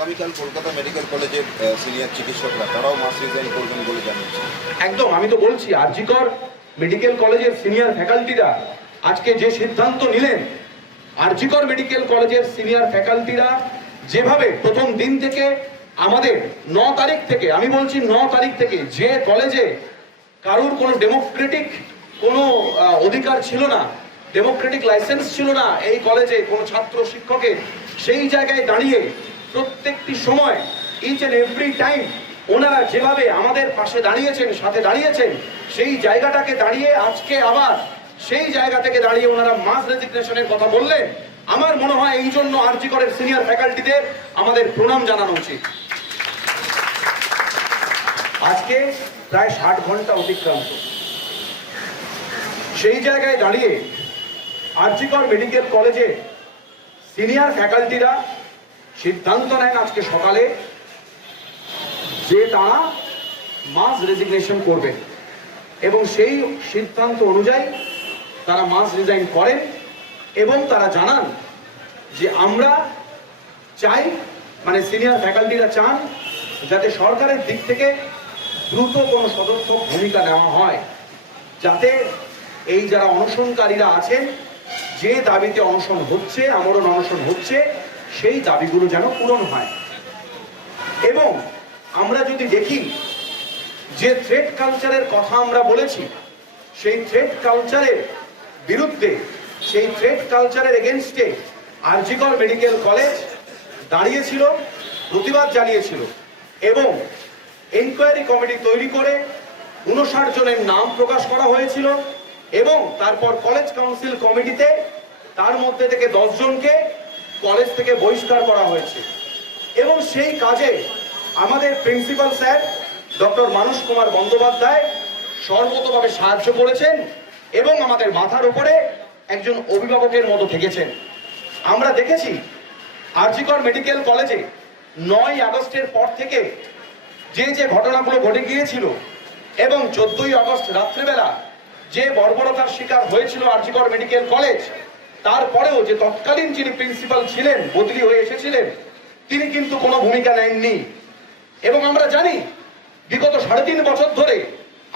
আগামীকাল কলকাতা মেডিকেল কলেজের সিনিয়র চিকিৎসকরা তারাও মাস রিজাইন করবেন বলে জানিয়েছে। একদম, আমি তো বলছি আরজিকর মেডিকেল কলেজের সিনিয়র ফ্যাকাল্টিরা আজকে যে সিদ্ধান্ত নিলেন, আরজিকর মেডিকেল কলেজের সিনিয়র ফ্যাকাল্টিরা যেভাবে প্রথম দিন থেকে আমাদের 9 তারিখ থেকে, আমি বলছি 9 তারিখ থেকে, যে কলেজে কারুর কোনো ডেমোক্রেটিক কোনো অধিকার ছিল না, ডেমোক্রেটিক লাইসেন্স ছিল না এই কলেজে কোনো ছাত্র শিক্ষকের, সেই জায়গায় দাঁড়িয়ে প্রত্যেকটি সময় ইচ অ্যান্ড এভরি টাইম ওনারা যেভাবে আমাদের পাশে দাঁড়িয়েছেন, সাথে দাঁড়িয়েছেন, সেই জায়গাটাকে দাঁড়িয়ে আজকে আবার সেই জায়গা থেকে দাঁড়িয়ে ওনারা মাস রেজিগনেশনের কথা বললেন। আমার মনে হয় এই জন্য আরজিকরের সিনিয়র ফ্যাকাল্টিদের আমাদের প্রণাম জানানো উচিত। আজকে প্রায় 60 ঘন্টা অতিক্রান্ত, সেই জায়গায় দাঁড়িয়ে আরজিকর মেডিকেল কলেজে সিনিয়র ফ্যাকাল্টিরা সিদ্ধান্ত নেন আজকে সকালে যে তারা মাস রেজিগনেশন করবেন, এবং সেই সিদ্ধান্ত অনুযায়ী তারা মাস রিজাইন করেন এবং তারা জানান যে আমরা চাই, মানে সিনিয়র ফ্যাকাল্টিরা চান যাতে সরকারের দিক থেকে দ্রুত কোনো সদর্থক ভূমিকা নেওয়া হয়, যাতে এই যারা অনশনকারীরা আছেন, যে দাবিতে অনশন হচ্ছে, আমরণ অনশন হচ্ছে, সেই দাবিগুলো যেন পূরণ হয়। এবং আমরা যদি দেখি যে থ্রেড কালচারের কথা আমরা বলেছি, সেই থ্রেড কালচারের বিরুদ্ধে, সেই থ্রেড কালচারের এগেনস্টে আরজিকর মেডিকেল কলেজ দাঁড়িয়েছিল, প্রতিবাদ জানিয়েছিল এবং এনকোয়ারি কমিটি তৈরি করে 59 জনের নাম প্রকাশ করা হয়েছিল এবং তারপর কলেজ কাউন্সিল কমিটিতে তার মধ্যে থেকে 10 জনকে কলেজ থেকে বহিষ্কার করা হয়েছে। এবং সেই কাজে আমাদের principal sir doctor Manas Kumar Bandyopadhyay সর্বতভাবে সাহায্য করেছেন এবং আমাদের মাথার উপরে একজন অভিভাবকের মতো থেকেছেন। আমরা দেখেছি আরজিকর মেডিকেল কলেজে 9ই আগস্টের পর থেকে যে যে ঘটনাগুলো ঘটে গিয়েছিল এবং 14ই আগস্ট রাত্রিবেলা যে বর্বরতার শিকার হয়েছিল আরজিকর মেডিকেল কলেজ, তারপরেও যে তৎকালীন যিনি প্রিন্সিপাল ছিলেন, বদলি হয়ে এসেছিলেন, তিনি কিন্তু কোনো ভূমিকা নেননি। এবং আমরা জানি বিগত 3.5 বছর ধরে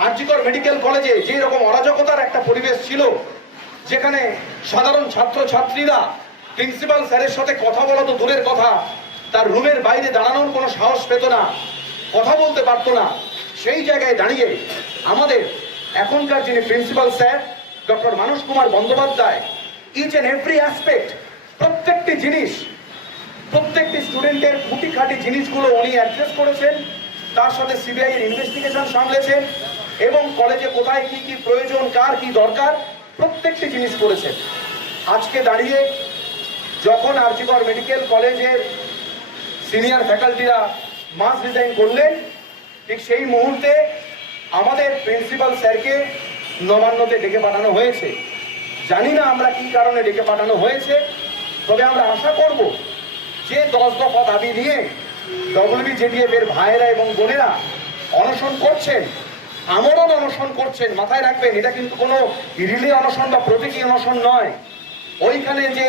আরজিকর মেডিকেল কলেজে যে রকম অরাজকতার একটা পরিবেশ ছিল, যেখানে সাধারণ ছাত্র ছাত্রীরা প্রিন্সিপাল স্যারের সাথে কথা বলা তো দূরের কথা, তার রুমের বাইরে দাঁড়ানোর কোনো সাহস পেত না, কথা বলতে পারতো না, সেই জায়গায় দাঁড়িয়ে আমাদের এখনকার যিনি principal sir doctor Manas Kumar Bandyopadhyay each and every aspect, প্রত্যেকটি জিনিস, প্রত্যেকটি স্টুডেন্টের খুঁটিখাটি জিনিসগুলো উনি অ্যাড্রেস করেছেন, তার সাথে সিবিআই এর ইনভেস্টিগেশন সামলেছেন এবং কলেজে কোথায় কি কি প্রয়োজন, কার কি দরকার, প্রত্যেকটি জিনিস করেছেন। আজকে দাঁড়িয়ে যখন আরজিকর মেডিকেল কলেজের সিনিয়র ফ্যাকাল্টিরা মাস রিজাইন করলেন, ঠিক সেই মুহূর্তে আমাদের প্রিন্সিপাল স্যারকে নবান্নতে ডেকে পাঠানো হয়েছে। জানি না আমরা কি কারণে ডেকে পাঠানো হয়েছে, তবে আমরা আশা করব যে 10 দফা দাবি নিয়ে WBJDF এর ভাইয়েরা এবং বোনেরা অনশন করছেন, আমরণ অনশন করছেন, মাথায় রাখবেন এটা কিন্তু কোনো রিলে অনশন বা প্রতীকী অনশন নয়। ওইখানে যে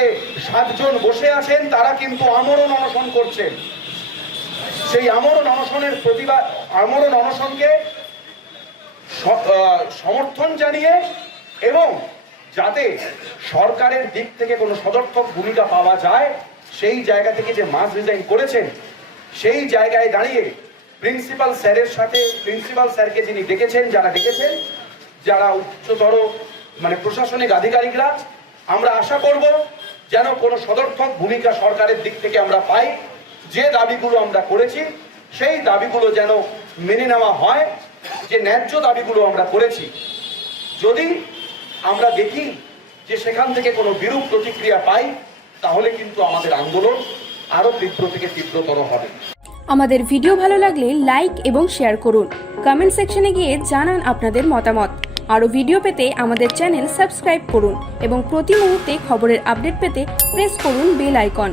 7 জন বসে আছেন তারা কিন্তু আমরণ অনশন করছেন। সেই আমরণ অনশনের প্রতিবাদ, আমরণ অনশনকে সমর্থন জানিয়ে এবং যাতে সরকারের দিক থেকে কোনো সদর্থক ভূমিকা পাওয়া যায়, সেই জায়গা থেকে যে মাস রিজাইন করেছেন, সেই জায়গায় দাঁড়িয়ে প্রিন্সিপাল স্যারের সাথে, প্রিন্সিপাল স্যারকে যিনি ডেকেছেন, যারা ডেকেছেন, যারা উচ্চতর মানে প্রশাসনিক আধিকারিকরা, আমরা আশা করব যেন কোনো সদর্থক ভূমিকা সরকারের দিক থেকে আমরা পাই। যে দাবিগুলো আমরা করেছি সেই দাবিগুলো যেন মেনে নেওয়া হয়, যে ন্যায্য দাবিগুলো আমরা করেছি। যদি আমরা দেখি যে সেখান থেকে কোনো বিরূপ প্রতিক্রিয়া পাই, তাহলে কিন্তু আমাদের আন্দোলন আরো তীব্র থেকে তীব্রতর হবে। আমাদের ভিডিও ভালো লাগলে লাইক এবং শেয়ার করুন। কমেন্ট সেকশনে গিয়ে জানান আপনাদের মতামত। আরও ভিডিও পেতে আমাদের চ্যানেল সাবস্ক্রাইব করুন এবং প্রতি মুহূর্তে খবরের আপডেট পেতে প্রেস করুন বেল আইকন।